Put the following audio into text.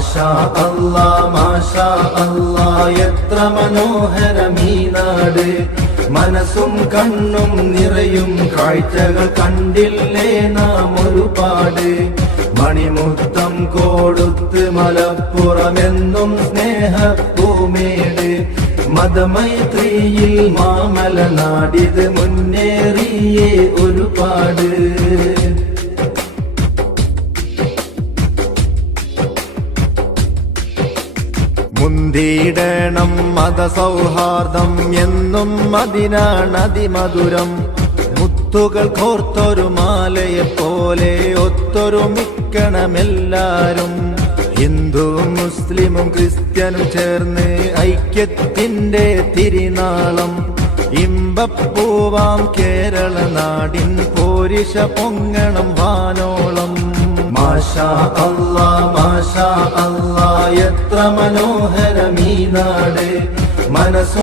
മാഷാ അല്ലാ മാഷാ അല്ലാ എത്ര മനോഹരമീ നാട്. മനസ്സും കണ്ണും നിറയും കാഴ്ചകൾ കണ്ടില്ലേ നാം ഒരുപാട്. മണിമുത്തം കൊടുത്ത് മലപ്പുറമെന്നും സ്നേഹഭൂമേട്. മതമൈത്രിയിൽ മാമല നാടിത് മുന്നേറിയേ ഒരുപാട്. മുന്തിയിടണം മതസൗഹാർദ്ദം എന്നും അതിനാണതിമധുരം. മുത്തുകൾ കോർത്തൊരു മാലയെപ്പോലെ ഒത്തൊരുമിക്കണമെല്ലാരും. ഹിന്ദുവും മുസ്ലിമും ക്രിസ്ത്യനും ചേർന്ന് ഐക്യത്തിന്റെ തിരിനാളം. ഇമ്പപ്പൂവാം കേരള നാടിൻ പോരിശ പൊങ്ങണം വാനോളം. മാഷാ അല്ലാ മാഷാ അല്ലാ എത്ര മനോഹരമീ നാട്. മനസ്സ്